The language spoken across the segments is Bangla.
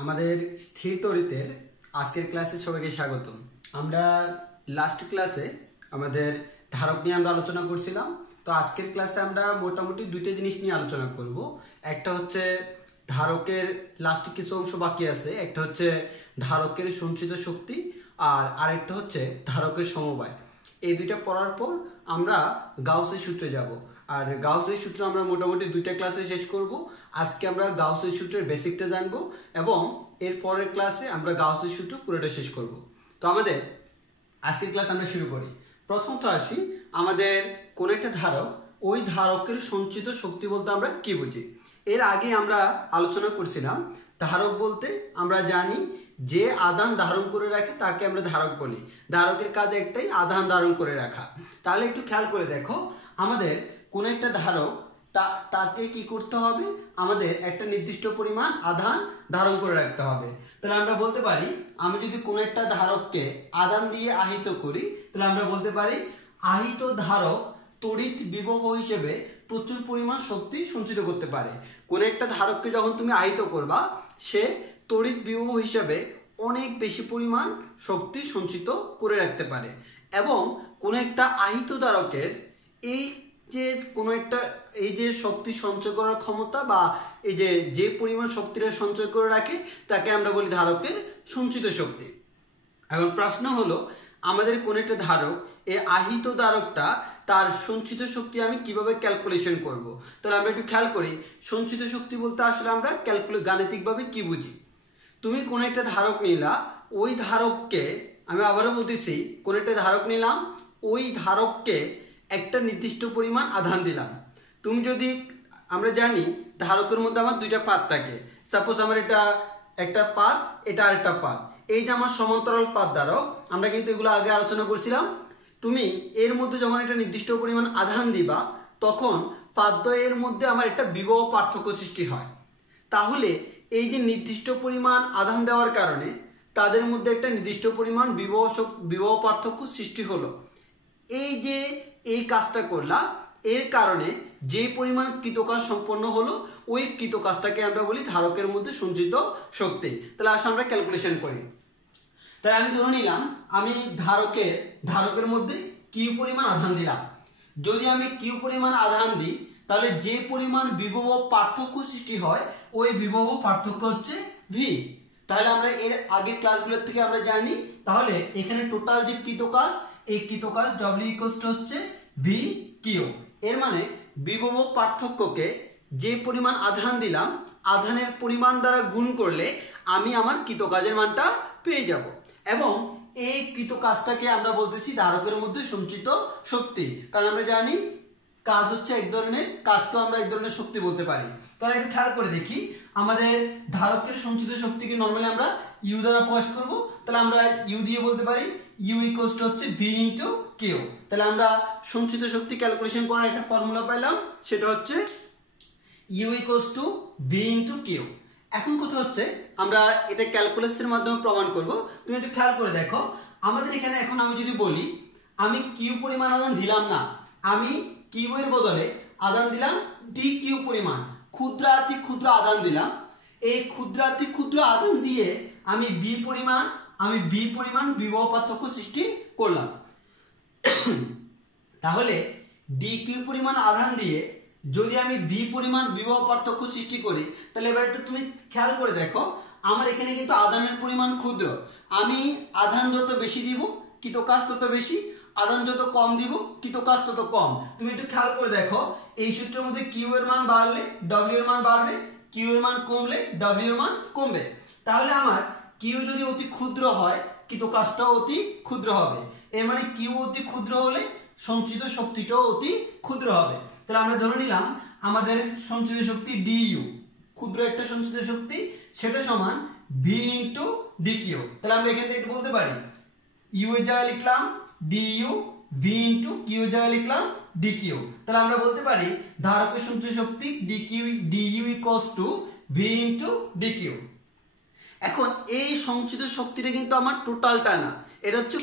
আমাদের স্থির তড়িতের আজকের ক্লাসে সবাইকে স্বাগতম। আমরা লাস্ট ক্লাসে আমাদের ধারক নিয়ে আমরা আলোচনা করছিলাম। তো আজকের ক্লাসে আমরা মোটামুটি দুইটা জিনিস নিয়ে আলোচনা করব। একটা হচ্ছে ধারকের লাস্টে কিছু অংশ বাকি আছে, একটা হচ্ছে ধারকের সঞ্চিত শক্তি, আর আরেকটা হচ্ছে ধারকের সমবায়। এই দুইটা পড়ার পর আমরা গাউসের সূত্রে যাব। আর গাউসের সূত্র আমরা মোটামুটি দুইটা ক্লাসে শেষ করব। আজকে আমরা গাউসের সূত্রের বেসিকটা জানবো এবং এর পরের ক্লাসে আমরা গাউসের সূত্র পুরোটা শেষ করব। তো আমাদের আজকের ক্লাস আমরা শুরু করি। প্রথমত আসি আমাদের কোন একটা ধারক, ওই ধারকের সঞ্চিত শক্তি বলতে আমরা কি বুঝি। এর আগে আমরা আলোচনা করছিলাম ধারক বলতে আমরা জানি যে আধান ধারণ করে রাখে তাকে আমরা ধারক বলি। ধারকের কাজ একটাই, আধান ধারণ করে রাখা। তাহলে একটু খেয়াল করে দেখো, আমাদের কোন একটা ধারক তাকে কি করতে হবে, আমাদের একটা নির্দিষ্ট পরিমাণ আধান ধারণ করে রাখতে হবে। তাহলে আমরা বলতে পারি, আমি যদি কোন একটা ধারককে আধান দিয়ে আহিত করি, তাহলে আমরা বলতে পারি আহিত ধারক তড়িৎ বিভব হিসেবে প্রচুর পরিমাণ শক্তি সঞ্চিত করতে পারে। কোন একটা ধারককে যখন তুমি আহিত করবা, সে তড়িৎ বিভব হিসেবে অনেক বেশি পরিমাণ শক্তি সঞ্চিত করে রাখতে পারে। এবং কোন একটা আহিত ধারকের এই যে কোনো একটা এই যে শক্তি সঞ্চয় করার ক্ষমতা বা এই যে পরিমাণ শক্তিটা সঞ্চয় করে রাখে তাকে আমরা বলি ধারকের সঞ্চিত শক্তি। এখন প্রশ্ন হলো, আমাদের কোন একটা ধারক, এই আহিত ধারকটা তার সঞ্চিত শক্তি আমি কিভাবে ক্যালকুলেশন করব। তাহলে আমরা একটু খেয়াল করি, সঞ্চিত শক্তি বলতে আসলে আমরা গাণিতিকভাবে কি বুঝি। তুমি কোন একটা ধারক নিলা, ওই ধারককে, আমি আবারও বলতেছি, কোন একটা ধারক নিলাম, ওই ধারককে একটা নির্দিষ্ট পরিমাণ আধান দিলাম। তুমি যদি, আমরা জানি ধারকের মধ্যে আমার দুইটা পাত থাকে। সাপোজ আমার এটা একটা পাত, এটা আরেকটা পাত। এই যে আমার সমান্তরাল পাত ধারক, আমরা কিন্তু এগুলো আগে আলোচনা করছিলাম। তুমি এর মধ্যে যখন একটা নির্দিষ্ট পরিমাণ আধান দিবা, তখন পাতদ্বয়ের মধ্যে আমার একটা বিভব পার্থক্য সৃষ্টি হয়। তাহলে এই যে নির্দিষ্ট পরিমাণ আধান দেওয়ার কারণে তাদের মধ্যে একটা নির্দিষ্ট পরিমাণ বিভব পার্থক্য সৃষ্টি হলো। এই যে এই কাজটা করলা, এর কারণে যে পরিমাণ কৃতকাজ সম্পন্ন হলো, ওই কৃতকাজটাকে আমরা বলি ধারকের মধ্যে সঞ্চিত শক্তি। তাহলে আসলে আমরা ক্যালকুলেশন করি। তাহলে আমি ধরে নিলাম আমি ধারকের মধ্যে কিউ পরিমাণ আধান দিলাম। যদি আমি কিউ পরিমাণ আধান দিই, তাহলে যে পরিমাণ বিভব পার্থক্য সৃষ্টি হয়, ওই বিভব পার্থক্য হচ্ছে ভি। তাহলে আমরা এর আগের ক্লাসগুলোর থেকে আমরা জানি, তাহলে এখানে টোটাল যে কৃতকাজ, এই কৃতকাজ ডব্লিউ ইকুয়ালস টু হচ্ছে ভি কিউ। এর মানে বিভব পার্থক্যকে যে পরিমাণ আধান দিলাম, আধানের পরিমাণ দ্বারা গুণ করলে আমি আমার কৃতকাজের মানটা পেয়ে যাব। এবং এই কৃতকাজটাকে আমরা বলতেছি ধারকের মধ্যে সঞ্চিত শক্তি। কারণ আমরা জানি কাজ হচ্ছে এক ধরনের, কাজকেও আমরা এক ধরনের শক্তি বলতে পারি। তাহলে একটু খেয়াল করে দেখি, আমাদের ধারকের সঞ্চিত শক্তিকে নর্মালি আমরা ইউ দ্বারা প্রকাশ করব। তাহলে আমরা ইউ দিয়ে বলতে পারি ইউ ইকুয়ালস টু হচ্ছে ভি ইন্টু কিউ। তাহলে আমরা সঞ্চিত শক্তি ক্যালকুলেশন করার একটা ফর্মুলা পাইলাম, সেটা হচ্ছে U equals to V into Q. এখন কথা হচ্ছে আমরা এটা ক্যালকুলেশনের মাধ্যমে প্রমাণ করব। তুমি একটু খেয়াল করে দেখো, আমাদের এখানে এখন আমি যদি বলি আমি কিউ পরিমাণ আধান দিলাম না, আমি কিউ এর বদলে আধান দিলাম ডি কিউ পরিমাণ, ক্ষুদ্রাতি ক্ষুদ্র আধান দিলাম। এই ক্ষুদ্রাতি ক্ষুদ্র আধান দিয়ে আমি বি পরিমাণ বিভব পার্থক্য সৃষ্টি করলাম। তাহলে ডি কিউ পরিমাণ আধান দিয়ে যদি আমি বি পরিমাণ বিভব পার্থক্য সৃষ্টি করি, তাহলে এবার একটু তুমি খেয়াল করে দেখো, আমার এখানে কিন্তু আধানের পরিমাণ ক্ষুদ্র। আমি আধান যত বেশি দিব, কৃতকাজ তত বেশি, আধান যত কম দিব, কৃতকাজ তত কম। তুমি একটু খেয়াল করে দেখো, এই সূত্রের মধ্যে কিউ এর মান বাড়লে ডব্লিউ এর মান বাড়বে, কিউ এর মান কমলে ডব্লিউ এর মান কমবে। তাহলে আমার কিউ যদি অতি ক্ষুদ্র হয়, কৃতকাজটাও অতি ক্ষুদ্র হবে। এর মানে কিউ অতি ক্ষুদ্র হলে সঞ্চিত শক্তিটাও অতি ক্ষুদ্র হবে। তাহলে আমরা ধরে নিলাম আমাদের সঞ্চিত শক্তি ডিইউ, ক্ষুদ্র একটা সঞ্চিত শক্তি, সেটা সমান ভি ইন্টু ডি কিউ। তাহলে আমরা এখান থেকে বলতে পারি ইউ এর জায়গায় লিখলাম ডিইউ, ভি ইন্টু কিউ এর জায়গায় লিখলাম ডি কিউ। তাহলে আমরা বলতে পারি ধারকের সঞ্চিত শক্তি d U equals to V into d Q. এখন এই সঞ্চিত শক্তিটা কিন্তু আমার টোটালটা না, এটা হচ্ছে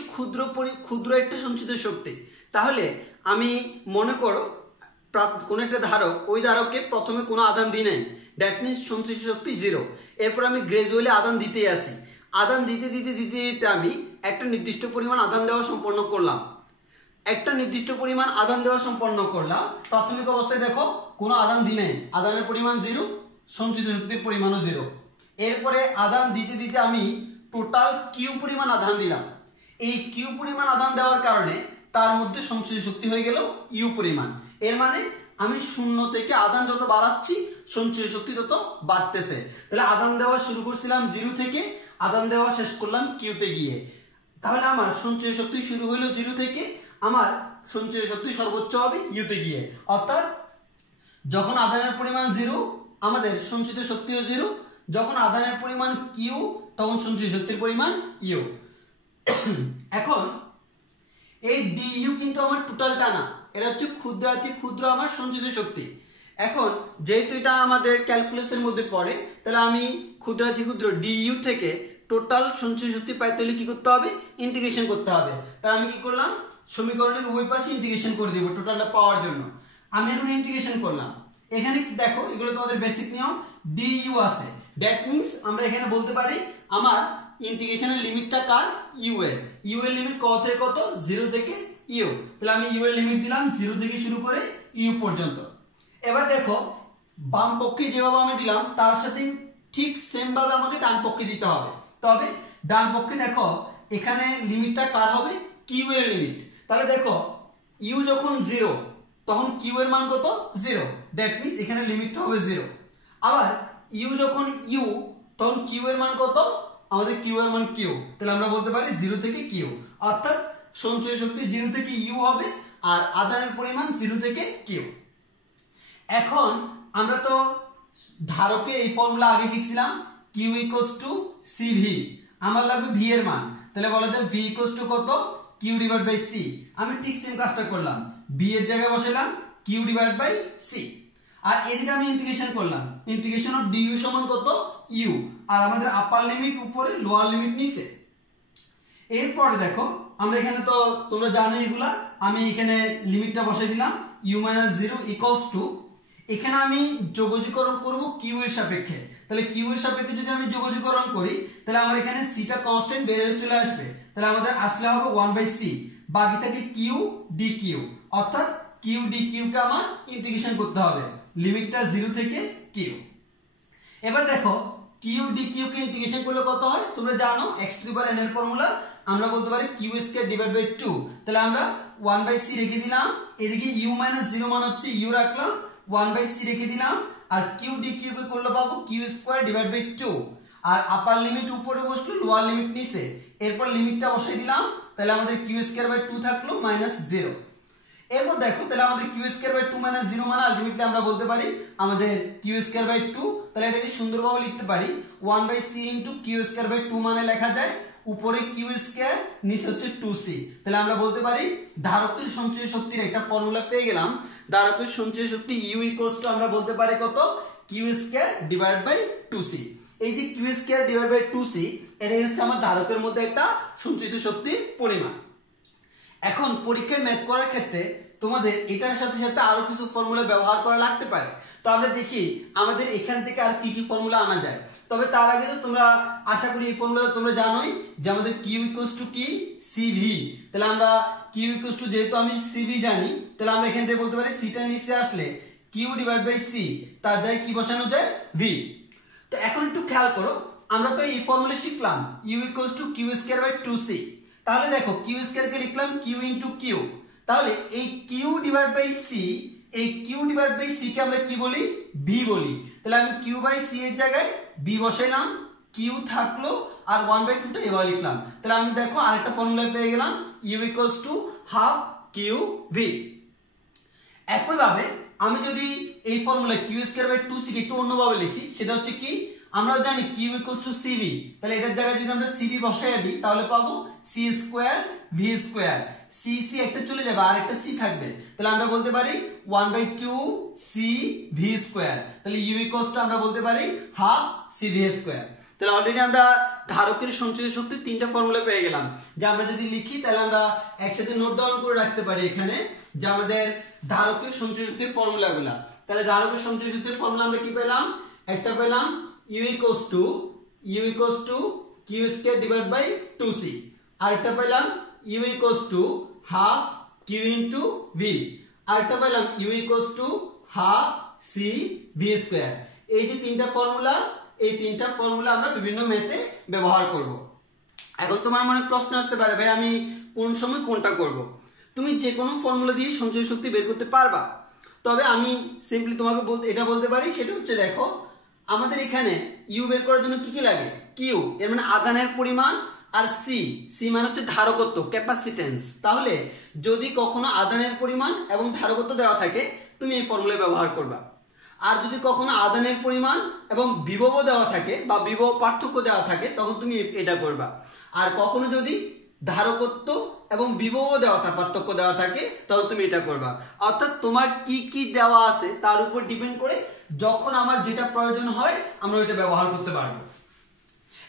ক্ষুদ্র একটা সঞ্চিত শক্তি। তাহলে আমি মনে করো কোন একটা ধারক, ওই ধারককে প্রথমে কোনো আধান দিই নাই, দ্যাট মিনস সঞ্চিত শক্তি 0। এরপর আমি গ্রাজুয়ালি আদান দিতেই আসি, আদান দিতে দিতে দিতে দিতে আমি একটা নির্দিষ্ট পরিমাণ আদান দেওয়া সম্পন্ন করলাম, একটা নির্দিষ্ট পরিমাণ আদান দেওয়া সম্পন্ন করলাম। প্রাথমিক অবস্থায় দেখো কোনো আদান দিই নাই, আদানের পরিমাণ 0, সঞ্চিত শক্তির পরিমাণও 0। এরপরে আদান দিতে দিতে আমি টোটাল কিউ পরিমাণ আদান দিলাম। এই কিউ পরিমাণ আদান দেওয়ার কারণে তার মধ্যে সঞ্চিত শক্তি হয়ে গেল ইউ পরিমাণ। এর মানে আমি শূন্য থেকে আদান যত বাড়াচ্ছি সঞ্চিত শক্তি তত বাড়তেছে। তাহলে আদান দেওয়া শুরু করছিলাম 0 থেকে, আদান দেওয়া শেষ করলাম কিউতে গিয়ে। তাহলে আমার সঞ্চয় শক্তি শুরু হলো 0 থেকে, আমার সঞ্চয় শক্তি সর্বোচ্চ হবে ইউতে গিয়ে। অর্থাৎ যখন আদানের পরিমাণ 0 আমাদের সঞ্চিত শক্তিও 0, যখন আদানের পরিমাণ কিউ তখন সঞ্চয় শক্তির পরিমাণ ইউ। এখন এই ডিইউ কিন্তু আমার টোটালটা না, এটা হচ্ছে ক্ষুদ্রাতি ক্ষুদ্র আমার সঞ্চিত শক্তি। এখন যেহেতু এটা আমাদের ক্যালকুলাসের মধ্যে পড়ে, তাহলে আমি ক্ষুদ্রাতি ক্ষুদ্র ডিইউ থেকে টোটাল সঞ্চয় শক্তি পাইতে হলে কি করতে হবে? ইন্টিগ্রেশন করতে হবে। তাহলে আমি কি করলাম? সমীকরণের উভয় পাশে ইন্টিগ্রেশন করে দেব টোটালটা পাওয়ার জন্য। আমি এখন ইন্টিগ্রেশন করলাম। এখানে দেখো এগুলো তোমাদের বেসিক নিয়ম, ডিইউ আছে, দ্যাট মিনস আমরা এখানে বলতে পারি আমার ইন্টিগ্রেশনের লিমিটটা কার? ইউ এর। ইউ এর লিমিট কত থেকে কত? 0 থেকে ইউ। তাহলে আমি ইউ এর লিমিট দিলাম 0 থেকে শুরু করে ইউ পর্যন্ত। এবার দেখো বাম পক্ষে যেভাবে আমি দিলাম তার সাথে ঠিক সেম ভাবে আমাকে ডান পক্ষে দিতে হবে। তবে ডান পক্ষে দেখো এখানে লিমিটটা কার হবে? কিউ এর লিমিট। তাহলে দেখো ইউ যখন 0 তখন কিউ এর মান কত? 0, দ্যাট মিনস এখানে লিমিটটা হবে 0। আবার ইউ যখন ইউ তখন কিউ এর মান কত? আমাদের কিউ এর মান কিউ। তাহলে আমরা বলতে পারি 0 থেকে কিউ। অর্থাৎ সঞ্চয় শক্তি 0 থেকে ইউ হবে আর আদানের পরিমাণ 0 থেকে কিউ। এখন আমরা তো ধারকের এই ফর্মুলা আগে শিখছিলাম, কিউ ইকুয়ালস টু সিভি। আমার লাগবে ভি এর মান। তাহলে বলা যায় ভি ইকুয়ালস টু কত? Q divide by C. আমি ঠিক সেম কাজটা করলাম, ভি এর জায়গায় বসালাম কিউ ডিভাইড বাই সি। আর এদিকে আমি ইন্টিগ্রেশন করলাম, ইন্টিগ্রেশন অফ ডিইউ সমান কত? ইউ। আর আমাদের আপার লিমিট উপরে, লোয়ার লিমিট নিচে। এরপরে দেখো আমরা এখানে তো তোমরা জানো এগুলা, আমি এখানে লিমিটটা বসাই দিলাম ইউ মাইনাস 0 ইকুয়ালস টু, এখানে আমি যোগজীকরণ করব কিউ এর সাপেক্ষে। তাহলে কিউ এর সাপেক্ষে যদি আমি যোগজীকরণ করি তাহলে আমার এখানে সিটা কনস্ট্যান্ট বের হয়ে চলে আসবে। তাহলে আমাদের আসলে হবে 1/c, বাকি থাকে কিউ ডি কিউ। অর্থাৎ কিউ ডি কিউ কে আমার ইন্টিগ্রেশন করতে হবে, লিমিটটা 0 থেকে কিউ। এবার দেখো কিউ ডি কিউ কে ইন্টিগ্রেশন করলে কত হয়? তোমরা জানো x to the power n এর ফর্মুলা, আমরা বলতে পারি কিউ স্কয়ার ডিভাইড বাই 2। তাহলে আমরা 1/c রেখে দিলাম, এদিকে u মাইনাস 0 মান হচ্ছে u রাখলাম, 1/c রেখে দিলাম, আর কিউ ডি কিউ কে করলে পাবো কিউ স্কয়ার ডিভাইড বাই 2। আর আপার লিমিট উপরে বসলো, লোয়ার লিমিট নিচে। এরপর লিমিটটা বসাই দিলাম, তাহলে আমাদের কিউ স্কয়ার বাই 2 থাকলো মাইনাস 0। এরপর দেখো তাহলে আমাদের কিউ স্কয়ার বাই 2 মাইনাস 0 মানে আলটিমেটলি আমরা বলতে পারি আমাদের কিউ স্কয়ার বাই 2। তাহলে এটাকে সুন্দরভাবে লিখতে পারি 1/c into Q square by 2 মানে লেখা যায় উপরে কিউ স্কয়ার নিচে হচ্ছে 2c। তাহলে আমরা বলতে পারি ধারকের সঞ্চয় শক্তির একটা ফর্মুলা পেয়ে গেলাম। ধারকের সঞ্চয় শক্তি ইউ ইকুয়ালস টু আমরা বলতে পারি কত? Q square divide by 2c। এই যে Q square divide by 2c এটাই হচ্ছে আমার ধারকের মধ্যে একটা সঞ্চিত শক্তির পরিমাণ। এখন পরীক্ষায় ম্যাথ করার ক্ষেত্রে তোমাদের এটার সাথে সাথে আরো কিছু ফর্মুলা ব্যবহার করা লাগতে পারে। তো আমরা দেখি আমাদের এখান থেকে আর কি কি ফর্মুলা আনা যায়। তবে তার আগে তো তোমরা আশা করি এই ফর্মুলা তোমরা জানোই যে আমাদের কিউ ইকুয়ালস টু কি? সিভি। তাহলে আমরা কিউ ইকুয়ালস টু যেহেতু আমি সিভি জানি, তাহলে আমরা এখান থেকে বলতে পারি সিটা নিচে আসলে কিউ ডিভাইড বাই সি, তার জায়গায় কি বসানো যায়? ভি। তো এখন একটু খেয়াল করো, আমরা তো এই ফর্মুলা শিখলাম U equals to Q square by 2c। তাহলে দেখো কিউ স্কয়ার কে লিখলাম কিউ ইনটু কিউ। তাহলে এই কিউ ডিভাইড বাই সি, এই কিউ ডিভাইড বাই সি কে আমরা কি বলি? ভি বলি। তাহলে আমি কিউ বাই সি এর জায়গায় ভি বসাইলাম, কিউ থাকলো, আর 1/2 টা এভাবে লিখলাম। তাহলে আমি দেখো আরেকটা ফর্মুলা পেয়ে গেলাম U equals to half Q V. একইভাবে আমি যদি এই formula Q square by 2c কে একটু অন্যভাবে লিখি, সেটা হচ্ছে কি? আমরা জানি কিউ ইকুয়ালস টু সিভি। তাহলে এটার জায়গায় যদি আমরা সিভি বসাইয়া দিই তাহলে পাবো C square V square. C C একটা চলে যাবে আর একটা সি থাকবে। তাহলে আমরা বলতে পারি 1/2 সি ভি স্কয়ার। তাহলে ইউ ইকুয়ালস টু আমরা বলতে পারি হাফ সি ভি স্কয়ার। তাহলে অলরেডি আমরা ধারকের সঞ্চয় শক্তির তিনটা ফর্মুলা পেয়ে গেলাম, যা আমরা যদি লিখি তাহলে আমরা একসাথে নোট ডাউন করে রাখতে পারি এখানে যে আমাদের ধারকের সঞ্চয় শক্তির ফর্মুলাগুলা। তাহলে ধারকের সঞ্চয় শক্তির ফর্মুলা আমরা কি পেলাম? একটা পেলাম u equals to q square divided by 2c, আরেকটা পেলাম u equals to half q into v, আরেকটা পেলাম u equals to half c v square। এই যে তিনটা ফর্মুলা, এই তিনটা ফর্মুলা আমরা বিভিন্ন ম্যাথে ব্যবহার করব। এখন তোমার মনে প্রশ্ন আসতে পারে, ভাই আমি কোন সময় কোনটা করব? তুমি যে কোনো ফর্মুলা দিয়ে সঞ্চয় শক্তি বের করতে পারবা, তবে আমি সিম্পলি তোমাকে এটা বলতে পারি, সেটা হচ্ছে দেখো আমাদের এখানে ইউ বের করার জন্য কি কি লাগে? কিউ এর মানে আধানের পরিমাণ, আর সি মানে হচ্ছে ধারকত্ব, ক্যাপাসিটেন্স। তাহলে যদি কখনো আধানের পরিমাণ এবং ধারকত্ব দেওয়া থাকে তুমি এই ফর্মুলা ব্যবহার করবা, আর যদি কখনো আধানের পরিমাণ এবং বিভব দেওয়া থাকে বা বিভব পার্থক্য দেওয়া থাকে তখন তুমি এটা করবা। আর কখনো যদি ধারকত্ব এবং বিভব দেওয়া থাকে, পার্থক্য দেওয়া থাকে, তখন তুমি এটা করবা। অর্থাৎ তোমার কি কি দেওয়া আছে তার উপর ডিপেন্ড করে যখন আমার যেটা প্রয়োজন হয় আমরা ওইটা ব্যবহার করতে পারবো।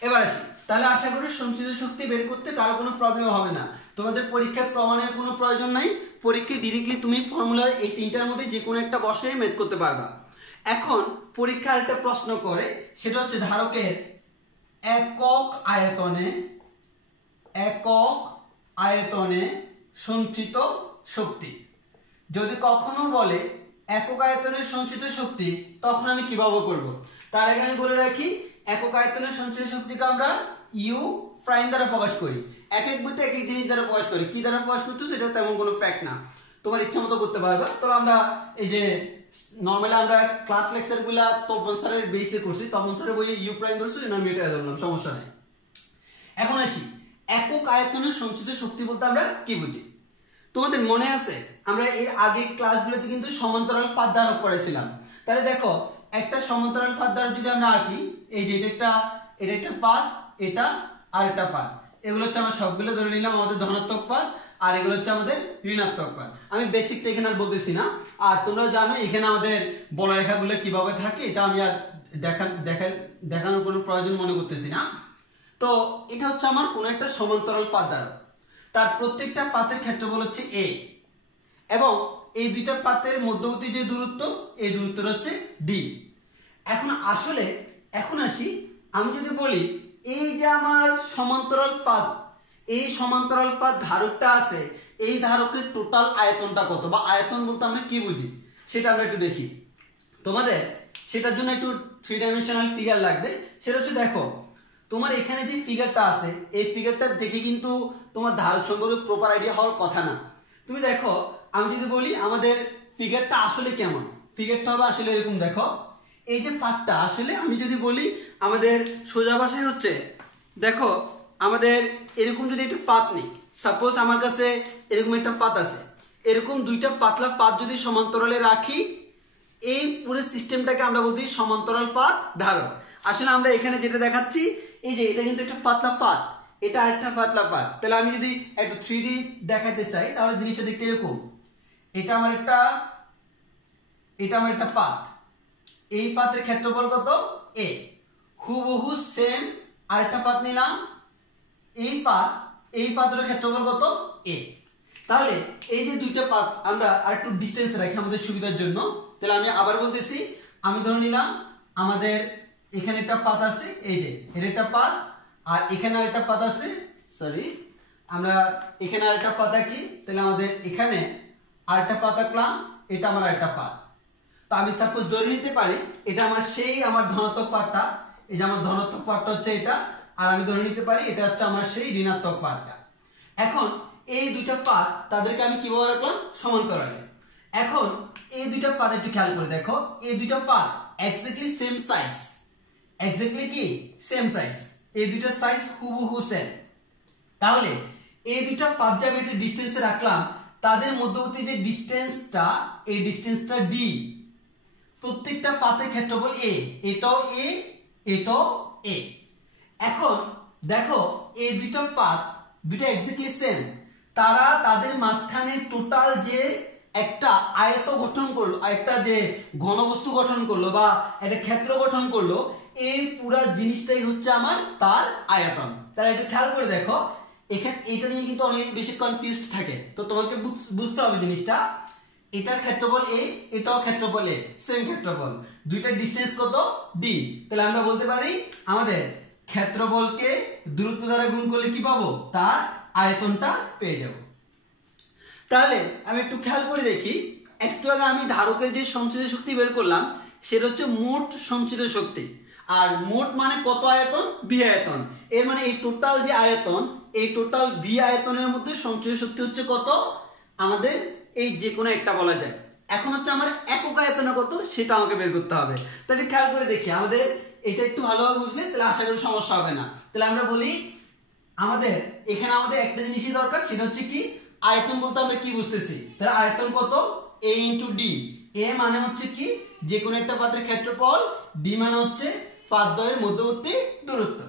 এবার আসি, তাহলে আশা করি সঞ্চিত শক্তি বের করতে কারো কোনো প্রবলেম হবে না। তোমাদের পরীক্ষার প্রমাণের কোনো প্রয়োজন নাই, পরীক্ষায় ডিরেক্টলি তুমি ফর্মুলা এই তিনটার মধ্যে যে কোনো একটা বসে ম্যাথ করতে পারবা। এখন পরীক্ষার একটা প্রশ্ন করে, সেটা হচ্ছে ধারকের একক আয়তনে সঞ্চিত শক্তি। যদি কখনো বলে একক আয়তনের সঞ্চিত শক্তি, তখন আমি কিভাবে করব? তার আগে আমি বলে রাখি, একক আয়তনের সঞ্চিত শক্তিকে আমরা ইউ প্রাইম দ্বারা প্রকাশ করি। এক এক বইতে এক এক জিনিস দ্বারা প্রকাশ করি, কি দ্বারা প্রকাশ করছো সেটা তেমন কোনো ফ্যাক্ট না, তোমার ইচ্ছা মতো করতে পারবে। তবে আমরা এই যে নর্মালি আমরা ক্লাস লেকচার গুলা তপন স্যারের বেসে করছি, তপন স্যারের বইয়ে ইউ প্রাইম করছি, আমি এটা ধরলাম, সমস্যা নেই। এখন আসি, একক আয়তনের সঞ্চিত শক্তি বলতে আমরা কি বুঝি? তোমাদের মনে আছে আমরা এর আগে ক্লাসগুলোতে কিন্তু সমান্তরাল পাত দ্বারা পড়েছিলাম। তাহলে দেখো একটা সমান্তরাল পাত দ্বারা যদি আমরা আঁকি, এই যে এটা একটা পাত, এটা আর একটা পাত, এগুলো হচ্ছে আমরা সবগুলো ধরে নিলাম আমাদের ধনাত্মক পাত, আর এগুলো হচ্ছে আমাদের ঋণাত্মক পাত। আমি বেসিকটা এখানে আর বলতেছি না, আর তোমরা জানো এখানে আমাদের বলরেখাগুলো কিভাবে থাকে, এটা আমি আর দেখানোর কোনো প্রয়োজন মনে করতেছি না। তো এটা হচ্ছে আমার কোনো একটা সমান্তরাল পাত দ্বারা, তার প্রত্যেকটা পাতের ক্ষেত্রফল হচ্ছে a, এবং এই দুইটা পাতের মধ্যবর্তী যে দূরত্ব, এই দূরত্ব হচ্ছে d। এখন আসি, আমি যদি বলি এই যে আমার সমান্তরাল পাত, এই সমান্তরাল পাত ধারকটা আছে, এই ধারকের টোটাল আয়তনটা কত, বা আয়তন বলতে আমরা কি বুঝি সেটা আমরা একটু দেখি। তোমাদের সেটার জন্য একটু 3 ডাইমেনশনাল ফিগার লাগবে। সেটা হচ্ছে দেখো তোমার এখানে যে ফিগারটা আছে, এই ফিগারটা দেখে কিন্তু তোমার ধারক সম্পর্কে প্রপার আইডিয়া হওয়ার কথা না। তুমি দেখো আমি যদি বলি আমাদের ফিগারটা আসলে কেমন, ফিগারটা হবে আসলে এরকম। দেখো এই যে পাতটা আসলে আমি যদি বলি আমাদের সোজা ভাষায় হচ্ছে, দেখো আমাদের এরকম যদি একটা পাত নেই, সাপোজ আমার কাছে এরকম একটা পাত আছে, এরকম দুইটা পাতলা পাত যদি সমান্তরালে রাখি, এই পুরো সিস্টেমটাকে আমরা বলছি সমান্তরাল পাত ধারক। আসলে আমরা এখানে যেটা দেখাচ্ছি, এই যে এটা কিন্তু একটা পাতলা পাত, এটা আরেকটা পাতলা পাত। তাহলে আমি যদি একটু 3D দেখাতে চাই তাহলে জিনিসটা দেখতে এরকম, এটা আমার একটা পাত, এই পাতের ক্ষেত্রফল কত a, হুবহু সেম আরেকটা পাত নিলাম, এই পাতের ক্ষেত্রফল কত a। তাহলে এই যে দুইটা পাত আমরা আরেকটু ডিসটেন্স রাখি আমাদের সুবিধার জন্য। তাহলে আমি আবার বলতেছি, আমি ধরে নিলাম আমাদের এখানে একটা পাত আছে, এই যে এর একটা পাত, আর এখানে আরেকটা পাত আছে, সরি আমরা এখানে আরেকটা পাত আঁকি। তাহলে আমাদের এখানে আরেকটা পাত আঁকলাম, এটা আমার আরেকটা পাত। তো আমি সাপোজ ধরে নিতে পারি এটা আমার ধনাত্মক পাতটা, এই যে আমার ধনাত্মক পাতটা হচ্ছে এটা, আর আমি ধরে নিতে পারি এটা হচ্ছে আমার সেই ঋণাত্মক পাতটা। এখন এই দুইটা পাত তাদেরকে আমি কিভাবে রাখলাম? সমান্তরালে। এখন এই দুইটা পাত একটু খেয়াল করে দেখো, এই দুইটা পাত এক্স্যাক্টলি সেম সাইজ, এক্স্যাক্টলি কি সেম সাইজ, এই দুইটা সাইজ হুবহু সেম। তাহলে এই দুইটা পাত যে আমি একটা ডিসটেন্সে রাখলাম, তাদের মধ্যবর্তী যে ডিসটেন্সটা, এই ডিসটেন্সটা d, প্রত্যেকটা পাতের ক্ষেত্রফল a, এটাও a, এটাও a। এখন দেখো এই দুইটা পাত দুইটা এক্স্যাক্টলি সেম, তারা তাদের মাঝখানে টোটাল যে একটা আয়ত গঠন করলো, একটা যে ঘনবস্তু গঠন করলো বা একটা ক্ষেত্র গঠন করলো, এই পুরো জিনিসটাই হচ্ছে আমার তার আয়তন। তাহলে একটু খেয়াল করে দেখো, এখানে এটা নিয়ে কিন্তু অনেক বেশি কনফিউজড থাকে, তো তোমাকে বুঝতে হবে জিনিসটা। এটার ক্ষেত্রফল a, এটাও ক্ষেত্রফল a, সেম ক্ষেত্রফল, দুইটার ডিসটেন্স কত d। তাহলে আমরা বলতে পারি আমাদের ক্ষেত্রফলকে দূরত্ব দ্বারা গুণ করলে কি পাবো, তার আয়তনটা পেয়ে যাব। তাহলে আমি একটু খেয়াল করে দেখি, একটু আগে আমি ধারকের যে সঞ্চিত শক্তি বের করলাম সেটা হচ্ছে মোট সঞ্চিত শক্তি, আর মোট মানে কত আয়তন, বি আয়তন। এর মানে এই টোটাল যে আয়তন, এই টোটাল বি আয়তনের মধ্যে সঞ্চিত শক্তি হচ্ছে কত, আমাদের এই যে কোনো একটা বলা যায়। এখন হচ্ছে আমার একক আয়তনে কত সেটা আমাকে বের করতে হবে। তাহলে খেয়াল করে দেখি, আমাদের এটা একটু ভালোভাবে বুঝলে তাহলে আশা করি সমস্যা হবে না। তাহলে আমরা বলি আমাদের এখানে আমাদের একটা জিনিসই দরকার, সেটা হচ্ছে কি আয়তন বলতে আমরা কি বুঝতেছি। তাহলে আয়তন কত, a ইন্টু ডি। এ মানে হচ্ছে কি যে কোনো একটা পাত্রের ক্ষেত্রফল, ডি মানে হচ্ছে পাতদ্বয়ের মধ্যবর্তী দূরত্ব।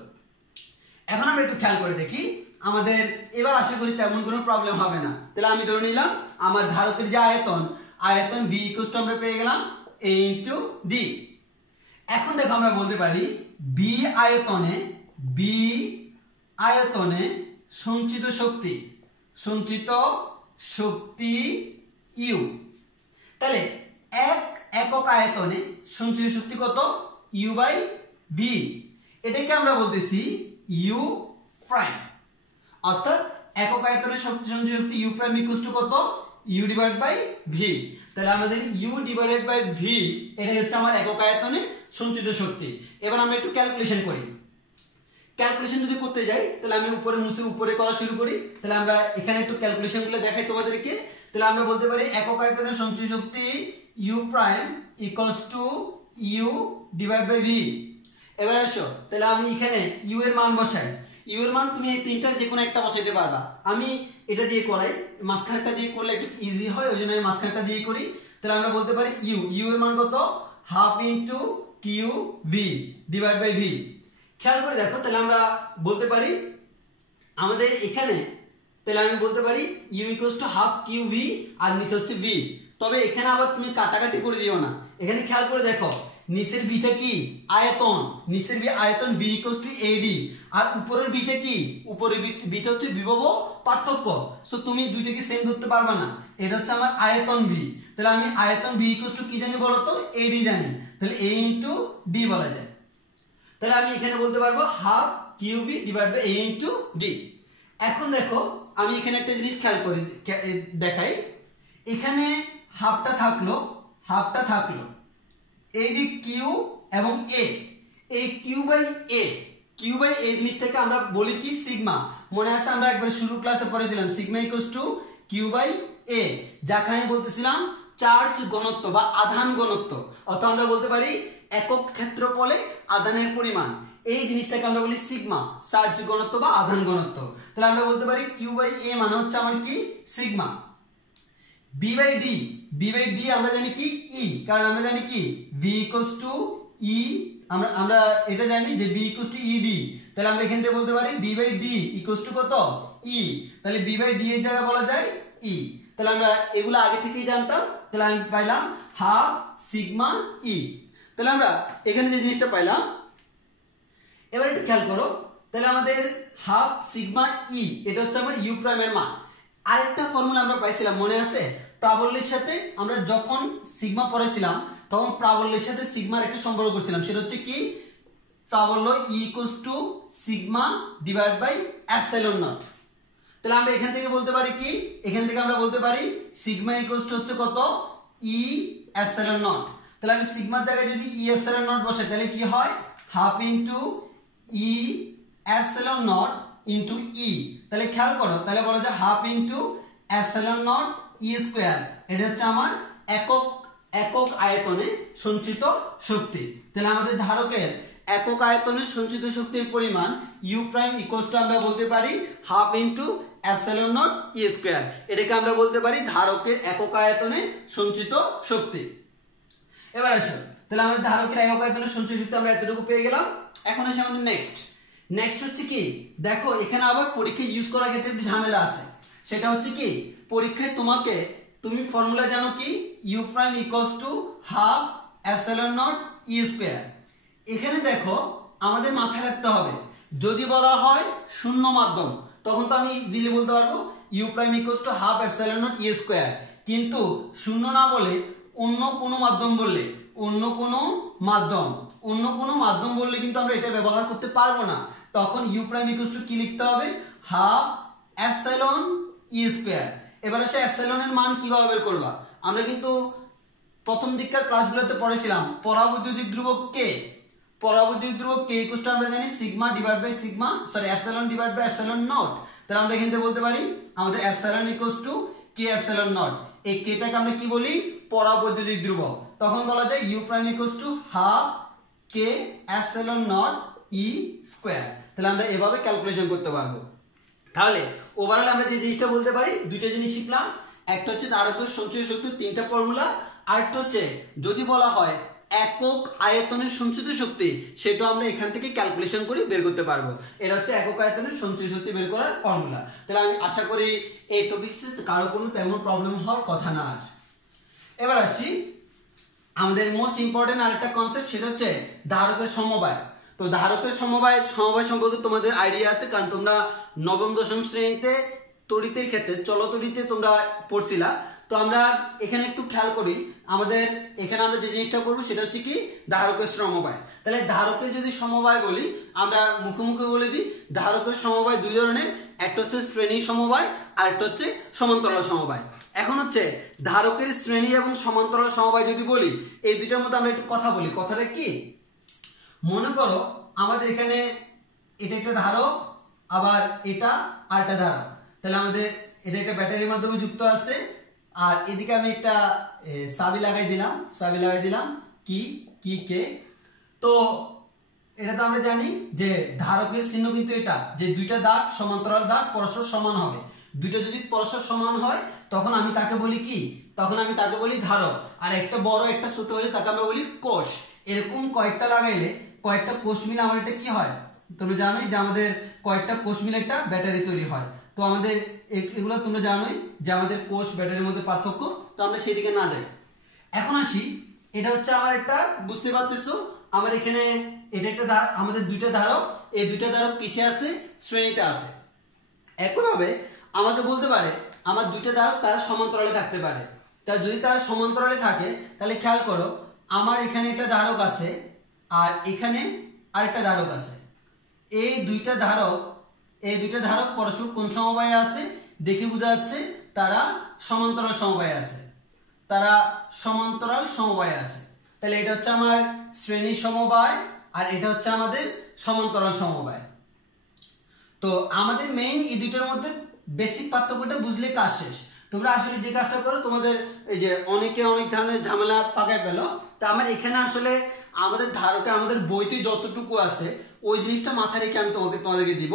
এখন আমরা একটু খেয়াল করে দেখি, আমাদের এবার আশা করি তেমন কোনো প্রবলেম হবে না। তাহলে আমি ধরে নিলাম আমার ধারকের যে আয়তন, আয়তন ভি ইকুয়াল টু আমরা পেয়ে গেলাম a ইন্টু ডি। এখন দেখো আমরা বলতে পারি বি আয়তনে সঞ্চিত শক্তি ইউ। তাহলে একক আয়তনে সঞ্চিত শক্তি কত, ইউ বাই ভি। এটাকে আমরা বলতেছি ইউ প্রাইম, অর্থাৎ একক আয়তনের সঞ্চিত শক্তি ইউ প্রাইম ইকুয়াল টু কত, ইউ ডিভাইড বাই ভি। তাহলে আমাদের ইউ ডিভাইডেড বাই ভি এটাই হচ্ছে আমার একক আয়তনে সঞ্চিত শক্তি। এবার আমরা একটু ক্যালকুলেশন করি। ক্যালকুলেশন যদি করতে যাই তাহলে আমি উপরে করা শুরু করি। তাহলে আমরা এখানে একটু ক্যালকুলেশন গুলো দেখাই তোমাদেরকে। তাহলে আমরা বলতে পারি একক আয়তনের সঞ্চিত শক্তি U prime equals to U divide by V. এবার আসো, তাহলে আমি এখানে ইউ এর মান বসাই। ইউ এর মান তুমি এই তিনটার যে কোনো একটা বসাইতে পারবা। আমি এটা দিয়ে করাই, মাঝখানটা দিয়ে করলে একটু ইজি হয়, ওই জন্য আমি মাঝখানটা দিয়ে করি। তাহলে আমরা বলতে পারি ইউ এর মান কত, half into Q V divide by V. খেয়াল করে দেখো, তাহলে আমরা বলতে পারি আমাদের এখানে, তাহলে আমি বলতে পারি U equals to half Q V আর নিচে হচ্ছে ভি। তবে এখানে আবার তুমি কাটাকাটি করে দিও না। এখানে খেয়াল করে দেখো, নিচের বিটা কি আয়তন, নিচের আয়তন বি ইকুয়ালস টু এডি, আর উপরের বিটা কি, উপরের বিটা হচ্ছে বিভব পার্থক্য। সো তুমি দুইটাকে সেম ধরতে পারবে না। এটা হচ্ছে আমার আয়তন ভি। তাহলে আমি আয়তন ভি ইকুয়ালস টু কি জানি বলো তো, এডি জানি। তাহলে এ ইন্টু ডি বলা যায়। তাহলে আমি এখানে বলতে পারবো half Q V divide by A into D. এখন দেখো আমি এখানে একটা জিনিস খেয়াল করে দেখাই। এখানে হাফটা থাকলো, এই যে কিউ এবং এ, এই কিউ বাই এ জিনিসটাকে আমরা বলি কি সিগমা। মনে আছে আমরা একবার শুরু ক্লাসে পড়েছিলাম sigma equals to Q by A, যাকে আমি বলতেছিলাম চার্জ ঘনত্ব বা আধান ঘনত্ব, অর্থাৎ আমরা বলতে পারি একক ক্ষেত্রফলে আধানের পরিমাণ। এই জিনিসটাকে আমরা বলি সিগমা, চার্জ ঘনত্ব বা আধান ঘনত্ব। তাহলে আমরা বলতে পারি কিউ বাই এ মানে হচ্ছে আমার কি সিগমা। বি বাই ডি আমরা জানি কি ই, কারণ আমরা জানি কি ভি ইকুয়ালস টু ই, আমরা এটা জানি যে বি ইকুয়ালস টু ইডি। তাহলে আমরা এখান থেকে বলতে পারি B by D equals to কত, ই। তাহলে বি বাই ডি এর জায়গায় বলা যায় ই। তাহলে আমরা এগুলো আগে থেকেই জানতাম। তাহলে আমি পাইলাম হাফ সিগমা ই। তাহলে আমরা এখানে যে জিনিসটা পাইলাম, এবার একটু খেয়াল করো। তাহলে আমাদের হাফ সিগমা ই এটা হচ্ছে আমার ইউ প্রাইমের মান। আরেকটা ফর্মুলা আমরা পাইছিলাম মনে আছে, প্রাবল্যের সাথে আমরা যখন সিগমা পড়েছিলাম তখন প্রাবল্যের সাথে সিগমার একটা সম্পর্ক করছিলাম। সেটা হচ্ছে কি প্রাবল্য E equals to sigma divide by epsilon naught. তাহলে আমরা এখান থেকে বলতে পারি কি, এখান থেকে আমরা বলতে পারি সিগমা ইকুয়ালস টু হচ্ছে কত, ই এপসাইলন নট। তাহলে আমি সিগমার জায়গায় যদি ই এপসাইলন নট বসাই তাহলে কি হয়, half into E epsilon naught into E. তাহলে খেয়াল করো, তাহলে বলা যায় half into epsilon naught E square. এটা হচ্ছে আমার একক আয়তনে সঞ্চিত শক্তি। তাহলে আমাদের ধারকের একক আয়তনে সঞ্চিত শক্তির পরিমাণ ইউ প্রাইম ইকুয়ালস টু আমরা বলতে পারি half into epsilon naught E square. এটাকে আমরা বলতে পারি ধারকের একক আয়তনে সঞ্চিত শক্তি। এবার আসো, তাহলে আমাদের ধারকের একক আয়তনে সঞ্চিত শক্তি আমরা এতটুকু পেয়ে গেলাম। এখন আসে আমাদের নেক্সট হচ্ছে কি, দেখো এখানে আবার পরীক্ষায় ইউজ করার ক্ষেত্রে একটু ঝামেলা আছে। সেটা হচ্ছে কি পরীক্ষায় তুমি ফর্মুলা জানো কি, you prime equals to half epsilon naught E square. এখানে দেখো আমাদের মাথায় রাখতে হবে, যদি বলা হয় শূন্য মাধ্যম তখন তো আমি ইজিলি বলতে পারবো you prime equals to half epsilon naught E square. কিন্তু শূন্য না বলে অন্য কোনো মাধ্যম বললে অন্য কোনো মাধ্যম বললে কিন্তু আমরা এটা ব্যবহার করতে পারবো না। তখন ইউ প্রাইম ইকুয়ালস টু কি লিখতে হবে, হাফ এপসাইলন ই স্কয়ার। এবার আসে এপসাইলনের মান কিভাবে বের করবা। আমরা কিন্তু প্রথম দিককার ক্লাসগুলোতে পড়েছিলাম পরাবৈদ্যুতিক ধ্রুবক কে, ইকুয়ালস টু আমরা জানি sigma divide by sigma, epsilon divide by epsilon naught. তাহলে আমরা এখান থেকে বলতে পারি আমাদের epsilon equals to K epsilon naught. এই কেটাকে আমরা কি বলি, পরাবৈদ্যুতিক ধ্রুবক। তখন বলা যায় you prime equals to half K epsilon naught E square. তাহলে আমরা এভাবে ক্যালকুলেশন করতে পারবো। তাহলে ওভারঅল আমরা যে জিনিসটা বলতে পারি, দুইটা জিনিস শিখলাম। একটা হচ্ছে ধারকের সঞ্চয় শক্তি 3টা ফর্মুলা, আরেকটা হচ্ছে যদি বলা হয় একক আয়তনের সঞ্চিত শক্তি, সেটা আমরা এখান থেকে ক্যালকুলেশন করে বের করতে পারবো। এটা হচ্ছে একক আয়তনের সঞ্চয় শক্তি বের করার ফর্মুলা। তাহলে আমি আশা করি এই টপিকসে কারো কোনো তেমন প্রবলেম হওয়ার কথা না। এবার আসি আমাদের মোস্ট ইম্পর্টেন্ট আরেকটা কনসেপ্ট, সেটা হচ্ছে ধারকের সমবায়। তো ধারকের সমবায় সম্পর্কে তোমাদের আইডিয়া আছে, কারণ তোমরা নবম দশম শ্রেণীতে তড়িতের ক্ষেত্রে চলতড়িতে তোমরা পড়ছিলা। তো আমরা এখানে একটু খেয়াল করি, আমাদের এখানে আমরা যে জিনিসটা করবো সেটা হচ্ছে কি, ধারকের সমবায়। তাহলে ধারকের যদি সমবায় বলি, আমরা মুখে বলে দিই ধারকের সমবায় দুই ধরনের, একটা হচ্ছে শ্রেণী সমবায় আর একটা হচ্ছে সমান্তরাল সমবায়। এখন হচ্ছে ধারকের শ্রেণী এবং সমান্তরাল সমবায় যদি বলি, এই দুইটার মধ্যে আমরা একটু কথা বলি। কথাটা কি, মনে করো আমাদের এখানে এটা একটা ধারক, আবার এটা আরেকটা ধারক। তাহলে আমাদের এটা একটা ব্যাটারির মাধ্যমে যুক্ত আছে, আর এদিকে আমি একটা চাবি লাগাই দিলাম কি কে। তো এটা তো আমরা জানি যে ধারকের চিহ্ন কিন্তু এটা, যে দুইটা দাগ সমান্তরাল দাগ পরস্পর সমান হবে। দুইটা যদি পরস্পর সমান হয় তখন আমি তাকে বলি কি, তখন আমি তাকে বলি ধারক। আর একটা বড় একটা ছোট হলে তাকে আমরা বলি কোষ। এরকম কয়েকটা লাগাইলে কয়েকটা কোষ মিলে আমার এটা কি হয়, তোমরা জানোই যে আমাদের কয়েকটা কোষ মিলে একটা ব্যাটারি তৈরি হয়। তো আমাদের এগুলো তোমরা জানোই যে আমাদের কোষ ব্যাটারির মধ্যে পার্থক্য। তো আমরা সেদিকে না যাই। এখন আসি, এটা হচ্ছে আমার একটা, বুঝতে পারতেছো আমার এখানে এটা একটা আমাদের দুইটা ধারক, এই দুইটা ধারক কিসে আছে, শ্রেণীতে আছে। একইভাবে আমাকে বলতে পারে আমার দুইটা ধারক তারা সমান্তরালে থাকতে পারে। তাহলে যদি তারা সমান্তরালে থাকে তাহলে খেয়াল করো আমার এখানে একটা ধারক আছে আর এখানে আরেকটা ধারক আছে। এই দুইটা ধারক পরস্পর কোন সমবায়ে আছে, দেখে বোঝা যাচ্ছে তারা সমান্তরাল সমবায়ে আছে, তাহলে এটা হচ্ছে আমার শ্রেণী সমবায় আর এটা হচ্ছে আমাদের সমান্তরাল সমবায়। তো আমাদের মেইন এই দুইটার মধ্যে বেসিক পার্থক্যটা বুঝলে কাজ শেষ। তোমরা আসলে যে কাজটা করো, তোমাদের এই যে অনেকে অনেক ধরনের ঝামেলা পাকায় পেলো। তা আমার এখানে আসলে আমাদের ধারকে আমাদের বইতে যতটুকু আছে ওই জিনিসটা মাথায় রেখে আমি তোমাদেরকে দিব।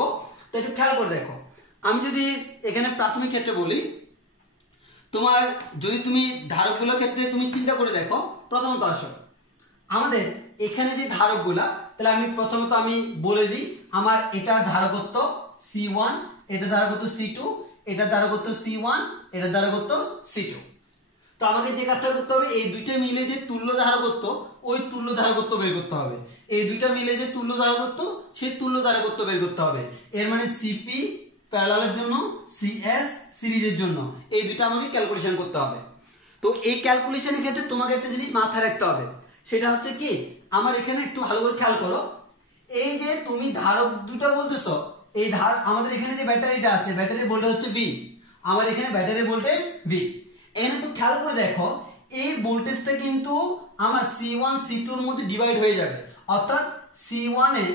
তো একটু খেয়াল করে দেখো, আমি যদি এখানে প্রাথমিক ক্ষেত্রে বলি, তোমার যদি তুমি ধারকগুলোর ক্ষেত্রে তুমি চিন্তা করে দেখো, প্রথমত আসো আমাদের এখানে যে ধারকগুলা, তাহলে আমি প্রথমত আমি বলে দিই আমার এটা ধারকত্ব C1, এটা ধারকত্ব C2, এটা ধারকত্ব C1, এটা ধারকত্ব C2। তো আমাকে যে কাজটা করতে হবে, এই দুইটা মিলে যে তুল্য ধারকত্ব, ওই তুল্য ধারকত্ব বের করতে হবে। এই দুইটা মিলে যে তুল্য ধারকত্ব, সেই তুল্য ধারকত্ব বের করতে হবে। এর মানে CP প্যারালালের জন্য, CS সিরিজের জন্য, এই দুইটা আমাকে ক্যালকুলেশন করতে হবে। তো এই ক্যালকুলেশনের ক্ষেত্রে তোমাকে একটা জিনিস মাথায় রাখতে হবে, সেটা হচ্ছে কি, আমার এখানে একটু ভালো করে খেয়াল করো, এই যে তুমি ধারক দুটো বলতেছো, এই আমাদের এখানে যে ব্যাটারিটা আছে, ব্যাটারির ভোল্টেজ হচ্ছে V, আমার এখানে ব্যাটারির ভোল্টেজ V। এখানে একটু খেয়াল করে দেখো, এই ভোল্টেজটা কিন্তু আমার C1 C2 এর মধ্যে ডিভাইড হয়ে যাবে। অর্থাৎ C1 এ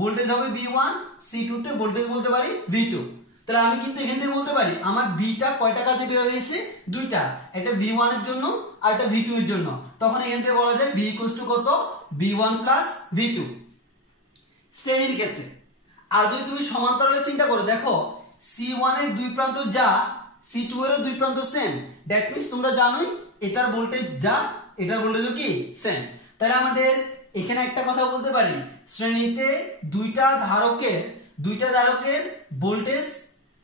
ভোল্টেজ হবে V1, C2 তে ভোল্টেজ বলতে পারি V2। তাহলে আমি কিন্তু এখান থেকে বলতে পারি আমার Vটা কয়টা কাজে বের হয়েছে, দুইটা, একটা V1 এর জন্য আর একটা V2 এর জন্য। তখন এখান থেকে বলা যায় V ইকুয়ালস টু কত, V1 প্লাস V2 শ্রেণীর ক্ষেত্রে। আর যদি তুমি সমান্তরালে চিন্তা করো, দেখো C1 এর দুই প্রান্ত যা, C2 এর দুই প্রান্ত সেম, দ্যাট মিন্স তোমরা জানোই এটার ভোল্টেজ যা, এটার ভোল্টেজও কি সেম। তাহলে আমাদের এখানে একটা কথা বলতে পারি, শ্রেণীতে দুইটা ধারকের ভোল্টেজ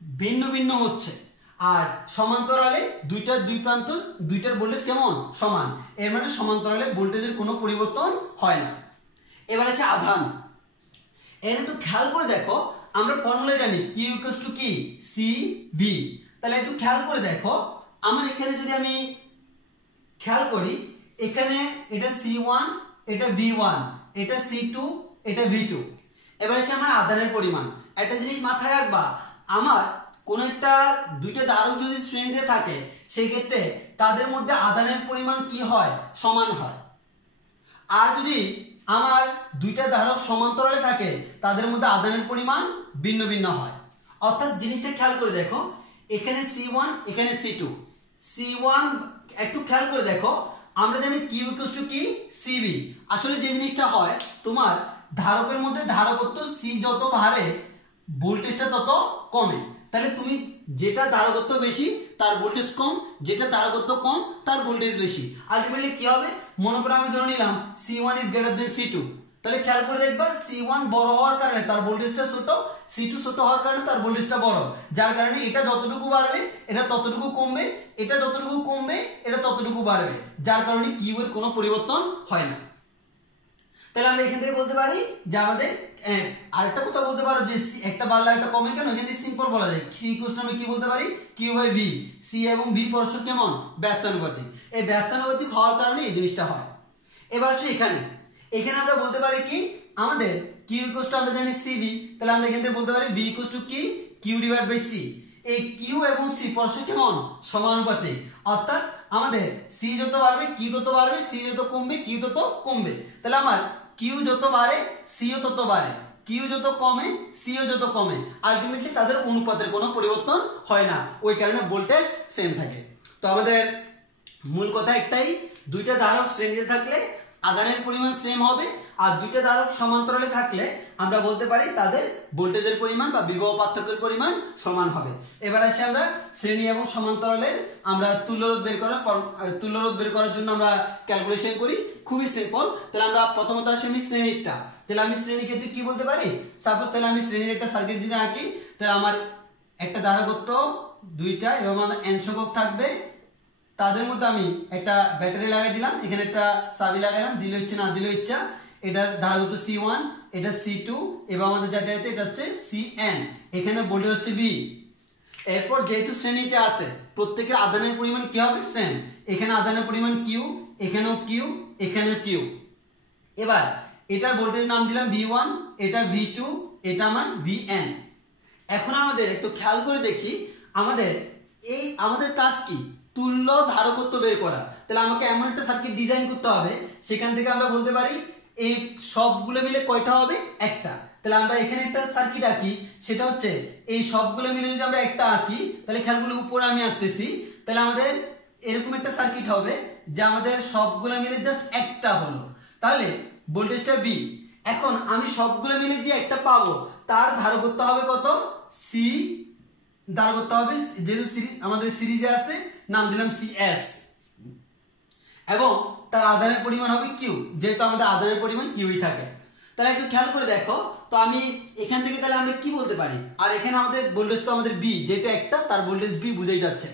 ভিন্ন ভিন্ন হচ্ছে, আর সমান্তরালে দুই প্রান্ত দুইটার ভোল্টেজ কেমন, সমান। এর মানে সমান্তরালে ভোল্টেজের কোনো পরিবর্তন হয় না। এবার আছে আধান। এর একটু খেয়াল করে দেখো, আমরা ফর্মুলা জানি Q ইকুয়ালস টু কি, CV। তাহলে একটু খেয়াল করে দেখো, আমার এখানে যদি আমি খেয়াল করি, এখানে এটা C1, এটা V1, এটা C2, এটা V2। এবার হচ্ছে আমার আধানের পরিমাণ। একটা জিনিস মাথায় রাখবা, আমার কোন একটা দুইটা ধারক যদি শ্রেণীতে থাকে সেই ক্ষেত্রে তাদের মধ্যে আধানের পরিমাণ কি হয়, সমান হয়। আর যদি আমার দুইটা ধারক সমান্তরালে থাকে তাদের মধ্যে আধানের পরিমাণ ভিন্ন ভিন্ন হয়। অর্থাৎ জিনিসটা খেয়াল করে দেখো, এখানে C1, এখানে C2। C1 একটু খেয়াল করে দেখো, আমরা জানি Q ইকুয়াল টু কি, CV। আসলে যে জিনিসটা হয়, তোমার ধারকের মধ্যে ধারকত্ব C যত বাড়ে ভোল্টেজটা তত কমে। তাহলে তুমি যেটা ধারকত্ব বেশি তার ভোল্টেজ কম, যেটা ধারকত্ব কম তার ভোল্টেজ বেশি। আলটিমেটলি কি হবে, মনে করে আমি ধরে নিলাম C1 is greater than C2। তাহলে খেয়াল করে দেখবা C1 বড় হওয়ার কারণে তার ভোল্টেজটা ছোট, C2 ছোট হওয়ার কারণে তার ভোল্টেজটা বড়। যার কারণে এটা যতটুকু বাড়বে এটা ততটুকু কমবে, এটা যতটুকু কমবে এটা ততটুকু বাড়বে। যার কারণে Q এর কোনো পরিবর্তন হয় না। তাহলে আমরা এখান থেকে বলতে পারি যে আমাদের আরেকটা কথা বলতে পারো যে একটা বাড়লে একটা কমে কেন, এখানে সিম্পল বলা যায়। C ইকুয়াল টু আমি কি বলতে পারি, Q/V। C এবং V পরস্পর কেমন, ব্যস্তানুপাতিক। এই ব্যস্তানুপাতিক হওয়ার কারণে এই জিনিসটা হয়। এবার আসলে এখানে আমরা বলতে পারি কি, আমাদের Q ইকুয়াল টু আমরা জানি CV। তাহলে আমরা এখান থেকে বলতে পারি V ইকুয়াল টু কি, Q/C। এই Q এবং C পরস্পর কেমন, সমানুপাতিক। অর্থাৎ আমাদের C যত বাড়বে Q তত বাড়বে, C যত কমবে Q তত কমবে। তাহলে আমার Q যত বাড়ে C ও তত বাড়ে, Q যত কমে C ও যত কমে। আলটিমেটলি তাদের অনুপাতের কোনো পরিবর্তন হয় না, ওই কারণে ভোল্টেজ সেম থাকে। তো আমাদের মূল কথা একটাই, দুইটা ধারক শ্রেণীতে থাকলে আধানের পরিমাণ সেম হবে, আর দুইটা ধারক সমান্তরালে থাকলে আমরা বলতে পারি তাদের ভোল্টেজের পরিমাণ বা বিভব পার্থক্যের পরিমাণ সমান হবে। এবার আসি আমরা শ্রেণী এবং সমান্তরালের আমরা তুল্যরোধ বের করার জন্য আমরা ক্যালকুলেশন করি। খুবই সিম্পল। তাহলে আমরা প্রথমত আসি আমি শ্রেণীটা। তাহলে আমি শ্রেণী ক্ষেত্রে কি বলতে পারি, সাপোজ তাহলে আমি শ্রেণীর একটা সার্কিট যদি আঁকি, তাহলে আমার একটা ধারকত্ব দুইটা এবং আমার n সংখ্যক থাকবে, তাদের মধ্যে আমি একটা ব্যাটারি লাগিয়ে দিলাম, এখানে একটা চাবি লাগালাম, দিলে ইচ্ছা না দিলে ইচ্ছা। এটা ধারকত্ব C1, এটা C2 এবং আমাদের যা দেওয়া এটা হচ্ছে Cn। এখানে ভোল্টেজ হচ্ছে V। এরপর যেহেতু শ্রেণীতে আছে প্রত্যেকের আধানের পরিমাণ কি হবে, সেম। এখানে আধানের পরিমাণ Q, এখানেও Q, এখানেও Q। এবার এটার ভোল্টেজ নাম দিলাম V1, এটা V2, এটা আমার Vn। এখন আমাদের একটু খেয়াল করে দেখি, আমাদের কাজ কি, তুল্য ধারকত্ব বের করা। তাহলে আমাকে এমন একটা সার্কিট ডিজাইন করতে হবে, সেখান থেকে আমরা বলতে পারি এই সবগুলো মিলে কয়টা হবে, একটা। তাহলে আমরা এখানে একটা সার্কিট আঁকি, সেটা হচ্ছে এই সবগুলো মিলে যদি আমরা একটা আঁকি, তাহলে খেয়ালগুলো উপরে আমি আঁকতেছি, তাহলে আমাদের এরকম একটা সার্কিট হবে যে আমাদের সবগুলো মিলে জাস্ট একটা হলো, তাহলে ভোল্টেজটা V। এখন আমি সবগুলো মিলে যে একটা পাবো তার ধারকত্ব হবে কত, C ধারকত্ব হবে, যেহেতু আমাদের সিরিজে আছে নাম দিলাম CS, এবং তার আধানের পরিমাণ হবে Q, যেহেতু আমাদের আধানের পরিমাণ Qই থাকে। তাহলে একটু খেয়াল করে দেখো, তো আমি এখান থেকে তাহলে আমরা কি বলতে পারি, আর এখানে আমাদের ভোল্টেজ তো আমাদের V, যেহেতু একটা তার ভোল্টেজ V বুঝেই যাচ্ছে।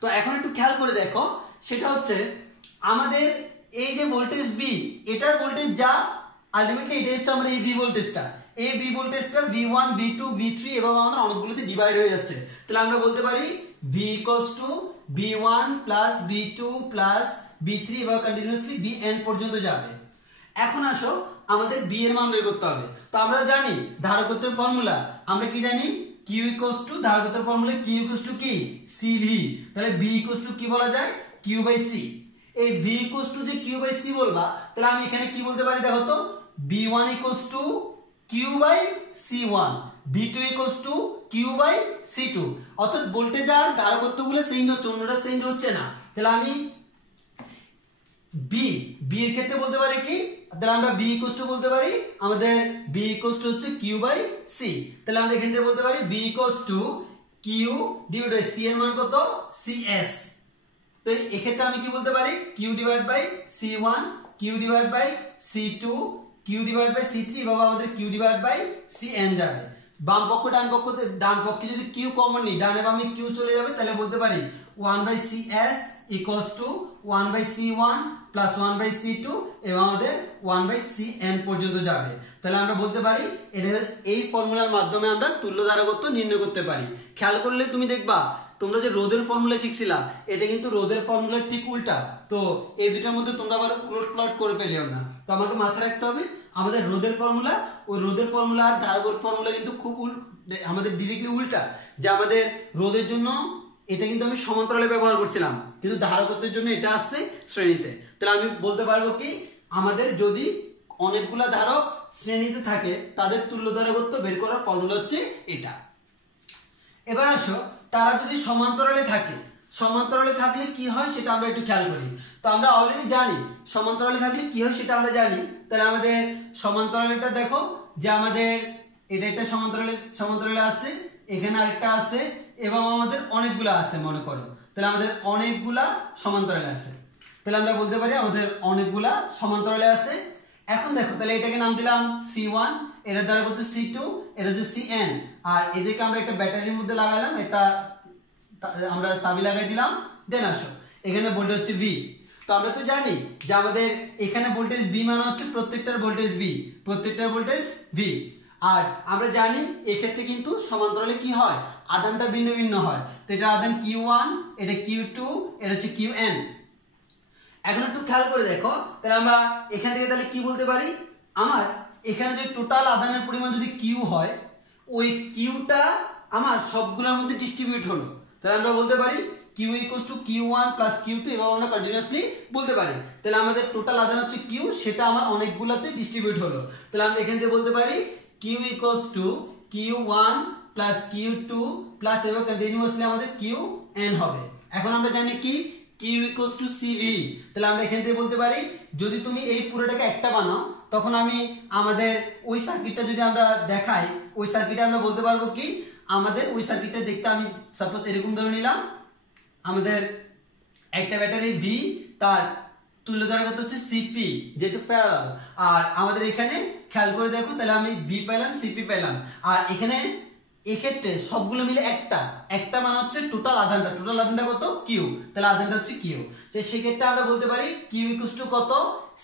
তো এখন একটু খেয়াল করে দেখো, সেটা হচ্ছে আমাদের এই যে ভোল্টেজ V, এটার ভোল্টেজ যা আলটিমেটলি এটা হচ্ছে আমরা এই V ভোল্টেজটা, এই V ভোল্টেজটা V1, V2, V3 এবং আমাদের অনেকগুলোতে ডিভাইড হয়ে যাচ্ছে। তাহলে আমরা বলতে পারি V equals two V1 plus V2 plus V3 এবং কন্টিনিউয়াসলি Vn পর্যন্ত যাবে। এখন আসো আমাদের V এর মান বের করতে হবে। তো আমরা জানি ধারকত্বের ফর্মুলা, আমরা কি জানি, Q ইকুয়ালস টু ধারকত্বের ফর্মুলা Q ইকুয়ালস টু কি, CV। তাহলে V ইকুয়ালস টু কি বলা যায়, Q/C। এই V ইকুয়ালস টু যে Q/C বলবা, তাহলে আমি এখানে কি বলতে পারি দেখো তো, V1 equals to Q/C1, V2 equals to Q/C2। অর্থাৎ ভোল্টেজ আর ধারকত্বগুলো চেঞ্জ হচ্ছে, অন্যটা চেঞ্জ হচ্ছে না। তাহলে আমি B এর ক্ষেত্রে বলতে পারি কি, তাহলে আমরা B ইকুয়ালস টু বলতে পারি আমাদের B ইকুয়ালস টু হচ্ছে Q/C। তাহলে আমরা এখান থেকে বলতে পারি B equals to Q divide by C এর মান কত, CS। তো এই ক্ষেত্রে আমি কি বলতে পারি, Q divide by C1, Q divide by C2, Q divide by C3 এবং আমাদের Q ডিভাইড বাই Cn যাবে। বাম পক্ষ ডান পক্ষে যদি Q কমন নিই, ডানে বামে Q চলে যাবে, তাহলে বলতে পারি 1/CS equals to 1/C1 plus 1/C2 এবং আমাদের 1/Cn পর্যন্ত যাবে। তাহলে আমরা বলতে পারি এই ফর্মুলার মাধ্যমে আমরা তুল্য ধারকত্ব নির্ণয় করতে পারি। খেয়াল করলে তুমি দেখবা তোমরা যে রোধের ফর্মুলা শিখছিলা এটা কিন্তু রোধের ফর্মুলার ঠিক উল্টা। তো এই দুটার মধ্যে তোমরা আবার উলট পালট করে ফেলিও না। তো আমাকে মাথায় রাখতে হবে আমাদের রোধের ফর্মুলা, ওই রোধের ফর্মুলা আর ধারকের ফর্মুলা কিন্তু খুব আমাদের ডিরেক্টলি উল্টা। যে আমাদের রোধের জন্য এটা কিন্তু আমি সমান্তরালে ব্যবহার করছিলাম, কিন্তু ধারকত্বের জন্য এটা আসছে শ্রেণীতে। তাহলে আমি বলতে পারবো কি আমাদের যদি অনেকগুলা ধারক শ্রেণীতে থাকে তাদের তুল্য ধারকত্ব বের করার ফর্মুলা হচ্ছে এটা। এবার আসো তারা যদি সমান্তরালে থাকে, সমান্তরালে থাকলে কি হয় সেটা আমরা একটু খেয়াল করি। তো আমরা অলরেডি জানি সমান্তরালে থাকলে কি হয় সেটা আমরা জানি। তাহলে আমাদের সমান্তরালটা দেখো যে আমাদের এটা সমান্তরালে আছে, এখানে আরেকটা আছে এবং আমাদের অনেকগুলা আছে মনে করো। তাহলে আমাদের অনেকগুলা সমান্তরালে আছে। তাহলে আমরা বলতে পারি আমাদের অনেকগুলা সমান্তরালে আছে। এখন দেখো তাহলে এটাকে নাম দিলাম C1, এটা দ্বারা হচ্ছে C2, এটা হচ্ছে Cn, আর এদেরকে আমরা একটা ব্যাটারির মধ্যে লাগালাম, এটা আমরা চাবি লাগাই দিলাম। দেন আসো এখানে ভোল্টেজ হচ্ছে V। তো আমরা তো জানি যে আমাদের এখানে ভোল্টেজ V মানে হচ্ছে প্রত্যেকটার ভোল্টেজ V, প্রত্যেকটার ভোল্টেজ V। আর আমরা জানি এক্ষেত্রে কিন্তু সমান্তরালে কি হয় আধানটা ভিন্ন ভিন্ন হয়। তো এটা আধান Q1, এটা Q2, এটা হচ্ছে Qn। এখন একটু খেয়াল করে দেখো তাহলে আমরা এখান থেকে তাহলে কি বলতে পারি, আমার এখানে যে টোটাল আধানের পরিমাণ যদি Q হয় ওই Qটা আমার সবগুলোর মধ্যে ডিস্ট্রিবিউট হলো। তাহলে আমরা বলতে পারি Q = Q1 + Q2 এবং আমরা কন্টিনিউয়াসলি বলতে পারি। তাহলে আমাদের টোটাল আধান হচ্ছে Q, সেটা আমার অনেকগুলোতে ডিস্ট্রিবিউট হলো। তাহলে আমরা এখান থেকে বলতে পারি Q = Q1 + Q2 প্লাস এবং কন্টিনিউয়াসলি আমাদের Qn হবে। এখন আমরা জানি কি Q = CV। তাহলে আমরা এখান থেকে বলতে পারি যদি তুমি এই পুরোটাকে একটা বানাও তখন আমি আমাদের ওই সার্কিটটা যদি আমরা দেখাই ওই সার্কিটে আমরা বলতে পারবো কি আমাদের ওই সার্কিটটা দেখতে আমি সাপোজ এরকম ধরে নিলাম, আমাদের একটা ব্যাটারি V, তার তুল্য ধারকত্ব হচ্ছে Cp যেহেতু প্যারালাল। আর আমাদের এখানে খেয়াল করে দেখো তাহলে আমি V পেলাম, Cp পেলাম, আর এখানে এক্ষেত্রে সবগুলো মিলে একটা মানে হচ্ছে টোটাল আধানটা কত Q, তাহলে আধানটা হচ্ছে Q। তো সেক্ষেত্রে আমরা বলতে পারি Q = কত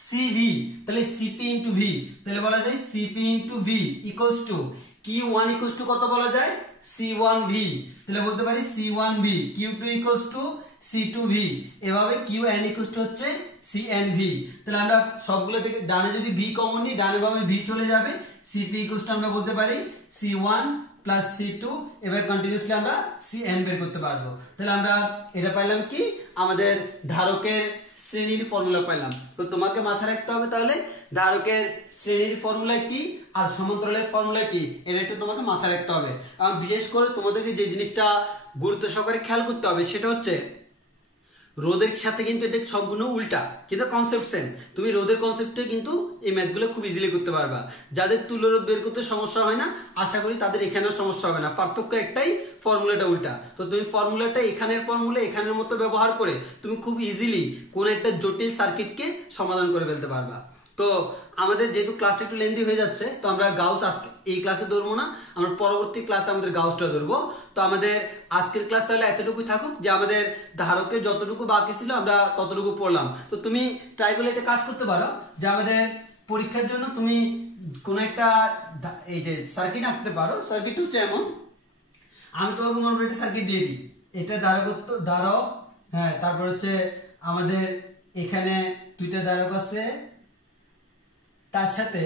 CV, তাহলে Cp × V, তাহলে বলা যায় Cp × V = Q1 = কত বলা যায় C1V, তাহলে বলতে পারি C1V, Q2 = C2V, এভাবে Qn হচ্ছে CnV। তাহলে আমরা সবগুলো থেকে ডানে যদি V কমন নিই ডানে বামে V চলে যাবে। Cp আমরা বলতে পারি C1 + C2, এবার কন্টিনিউয়াসলি আমরা Cn বের করতে পারবো। তাহলে আমরা এটা পাইলাম কি আমাদের ধারকের শ্রেণীর ফর্মুলা পাইলাম। তো তোমাকে মাথায় রাখতে হবে তাহলে ধারকের শ্রেণীর ফর্মুলা কি আর সমান্তরালের ফর্মুলা কি, এটা একটু তোমাকে মাথায় রাখতে হবে। আর বিশেষ করে তোমাদেরকে যে জিনিসটা গুরুত্ব সহকারে খেয়াল করতে হবে সেটা হচ্ছে রোধের সাথে কিন্তু এটা সম্পূর্ণ উল্টা, কিন্তু কনসেপ্ট সেম। তুমি রোধের কনসেপ্টে কিন্তু এই ম্যাথগুলো খুব ইজিলি করতে পারবা। যাদের তুল্য রোধ বের করতে সমস্যা হয় না আশা করি তাদের এখানেও সমস্যা হবে না, পার্থক্য একটাই ফর্মুলাটা উল্টা। তো তুমি ফর্মুলাটা এখানের ফর্মুলা এখানের মতো ব্যবহার করে তুমি খুব ইজিলি কোন একটা জটিল সার্কিটকে সমাধান করে ফেলতে পারবা। তো আমাদের যেহেতু ক্লাসটা একটু লেন্দি হয়ে যাচ্ছে তো আমরা গাউস আজকে এই ক্লাসে ধরবো না, আমরা পরবর্তী ক্লাসে আমাদের গাউসটা ধরবো। তো আমাদের আজকের ক্লাস তাহলে এতটুকুই থাকুক যে আমাদের ধারকের যতটুকু বাকি ছিল আমরা ততটুকু পড়লাম। তো তুমি ট্রাই করলে একটা কাজ করতে পারো যে আমাদের পরীক্ষার জন্য তুমি কোন একটা এই যে সার্কিট আঁকতে পারো। সার্কিট হচ্ছে এমন, আমি তোমাকে মনে করি একটা সার্কিট দিয়ে দিই, এটা ধারক, হ্যাঁ, তারপর হচ্ছে আমাদের এখানে দুইটা ধারক আছে, তার সাথে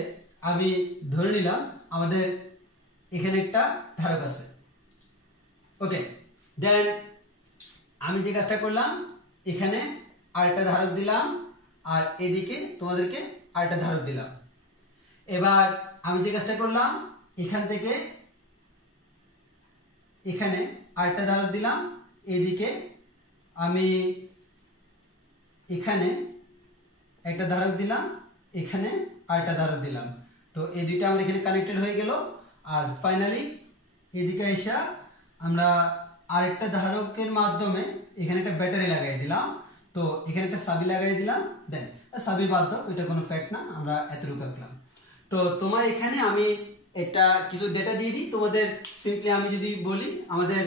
আমি ধরে নিলাম আমাদের এখানে একটা ধারক আছে। ওকে, দেন আমি যে কাজটা করলাম এখানে আরেকটা ধারক দিলাম আর এদিকে তোমাদেরকে আরেকটা ধারক দিলাম। এবার আমি যে কাজটা করলাম এখান থেকে এখানে আরেকটা ধারক দিলাম, এদিকে আমি এখানে একটা ধারক দিলাম, এখানে আরেকটা ধারক দিলাম। তো এই দুইটা আমরা এখানে কানেক্টেড হয়ে গেল। আর ফাইনালি এদিকে এসে আমরা আরেকটা ধারকের মাধ্যমে এখানে একটা ব্যাটারি লাগাই দিলাম। তো এখানে একটা চাবি লাগাই দিলাম, দেন চাবি বাদ দাও, এটা কোনো ফ্যাক্ট না, আমরা এতটুকু রাখলাম। তো তোমার এখানে আমি একটা কিছু ডেটা দিয়ে দিই তোমাদের। সিম্পলি আমি যদি বলি আমাদের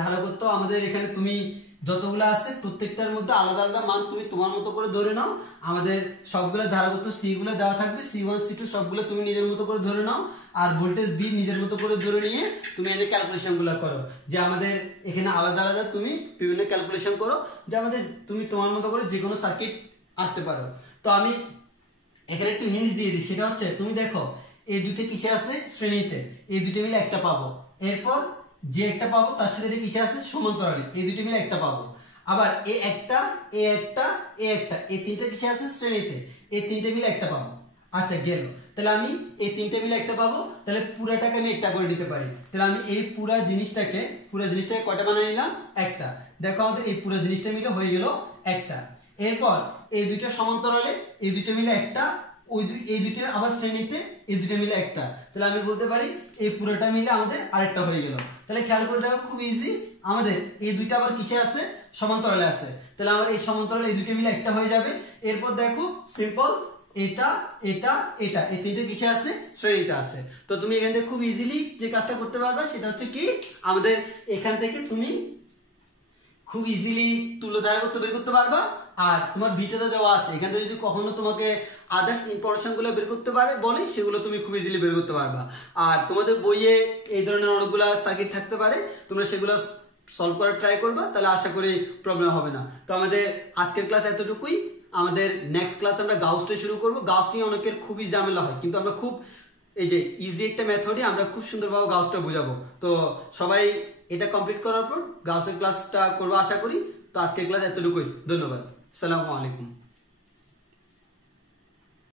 ধারকত্ব আমাদের এখানে তুমি যতগুলো আছে প্রত্যেকটার মধ্যে আলাদা আলাদা মান তুমি তোমার মতো করে ধরে নাও। আমাদের সবগুলো ধারাগত সি গুলো দেওয়া থাকবে, C1 C2 সবগুলো তুমি নিজের মতো করে ধরে নাও, আর ভোল্টেজ বি নিজের মতো করে ধরে নিয়ে তুমি এদের ক্যালকুলেশন গুলো করো, যে আমাদের এখানে আলাদা আলাদা তুমি বিভিন্ন ক্যালকুলেশন করো, যে আমাদের তুমি তোমার মতো করে যে কোনো সার্কিট আঁকতে পারো। তো আমি এখানে একটু হিন্টস দিয়ে দিই, সেটা হচ্ছে তুমি দেখো এই দুটো কিসে আছে শ্রেণীতে, এই দুটো মিলে একটা পাবো, এরপর যে একটা পাবো তার সাথে এটা কিসে আছে সমান্তরালে, এই দুটো মিলে একটা পাবো, আবার এ একটা এ একটা এ একটা এই তিনটা কিসে আছে শ্রেণীতে, এই তিনটে মিলে একটা পাবো। আচ্ছা গেল, তাহলে আমি এই তিনটে মিলে একটা পাবো, তাহলে পুরাটাকে আমি একটা করে দিতে পারি। তাহলে আমি এই পুরা জিনিসটাকে কয়টা বানিয়ে নিলাম, একটা। দেখো আমাদের এই পুরো জিনিসটা মিলে হয়ে গেল একটা। এরপর এই দুটো সমান্তরালে, এই দুটো মিলে একটা, এই দুটো আবার শ্রেণীতে, এই দুটো মিলে একটা, তাহলে আমি বলতে পারি এই পুরোটা মিলে আমাদের আরেকটা হয়ে গেল। তাহলে খেয়াল করে দেখো খুব ইজি, আমাদের এই দুইটা আবার কিসে আছে সমান্তরালে আছে, তাহলে আমার এই সমান্তরালে এই দুটো মিলে একটা হয়ে যাবে। এরপর দেখো সিম্পল, এটা এটা এটা এই তিনটে কিসে আছে শ্রেণীতে আছে। তো তুমি এখান থেকে খুব ইজিলি যে কাজটা করতে পারবে সেটা হচ্ছে কি, আমাদের এখান থেকে তুমি খুব ইজিলি তুল্য ধারাগত বের করতে পারবা। আর তোমার ভিডিওতে দেওয়া আছে, এখান থেকে যদি কখনো তোমাকে আদার্স ইনফরমেশন গুলো বের করতে পারে বলে, সেগুলো তুমি খুব ইজিলি বের করতে পারবা। আর তোমাদের বইয়ে এই ধরনের অনেকগুলো সার্কিট থাকতে পারে, তোমরা সেগুলো সলভ করার ট্রাই করবা, তাহলে আশা করি প্রবলেম হবে না। তো আমাদের আজকের ক্লাস এতটুকুই। আমাদের নেক্সট ক্লাস আমরা গাউসটা শুরু করবো। গাউস নিয়ে অনেকের খুবই ঝামেলা হয়, কিন্তু আমরা খুব এই যে ইজি একটা মেথডে আমরা খুব সুন্দরভাবে গাউসটা বোঝাবো। তো সবাই এটা কমপ্লিট করার পর গাউসের ক্লাসটা করবো আশা করি। তো আজকের ক্লাস এতটুকুই, ধন্যবাদ, আসসালামু আলাইকুম।